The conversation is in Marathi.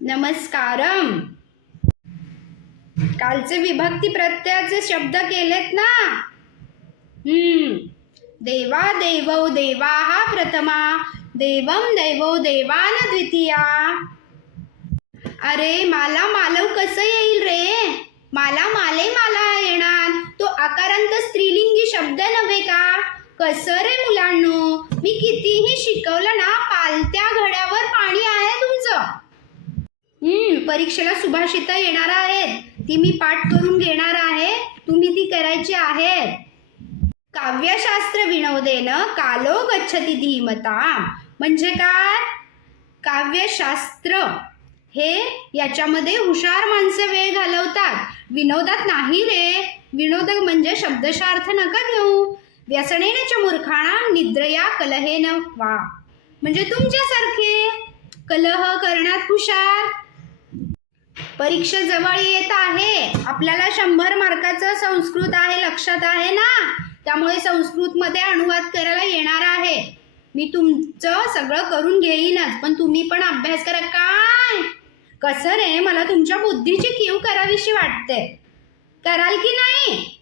नमस्कारम. कालचे विभक्ती प्रत्ययाचे शब्द केलेत ना. देवा देवौ देवाः प्रथमा, देवं देवौ देवान द्वितीया. अरे मला मालव कसं येईल रे? मला माले मला येणार. तो आकारांत स्त्रीलिंगी शब्द नव्हे का? कसं रे मुलांनो, मी कितीही शिकवलं ना, पालत्या घड्यावर पाणी आहे तुमचं. परीक्षेला सुभाषित येणार आहेत, ती मी पाठ करून घेणार आहे, तुम्ही ती करायची आहेत. काव्यशास्त्र विनोदेन कालो गच्छति धीमता. म्हणजे काय? काव्यशास्त्र हे याच्यामध्ये हुशार माणसं वेळ घालवतात, विनोदात नाही रे. विनोद म्हणजे शब्दशः अर्थ नका घेऊ. व्यसनेन च मूर्खाणां निद्रया कलहेन वा. म्हणजे तुमच्यासारखे कलह करण्यात हुशार. परीक्षा जवळ येत आहे, आपल्याला 100 मार्काचं संस्कृत आहे, लक्षात आहे ना. त्यामुळे संस्कृतमध्ये अनुवाद करायला येणार आहे. मी तुमचं सगळं करून घेईनच, पण तुम्ही पण अभ्यास करा. काय कसं रे, मला तुमच्या बुद्धीची कीव करावीशी वाटते. कराल की नाही?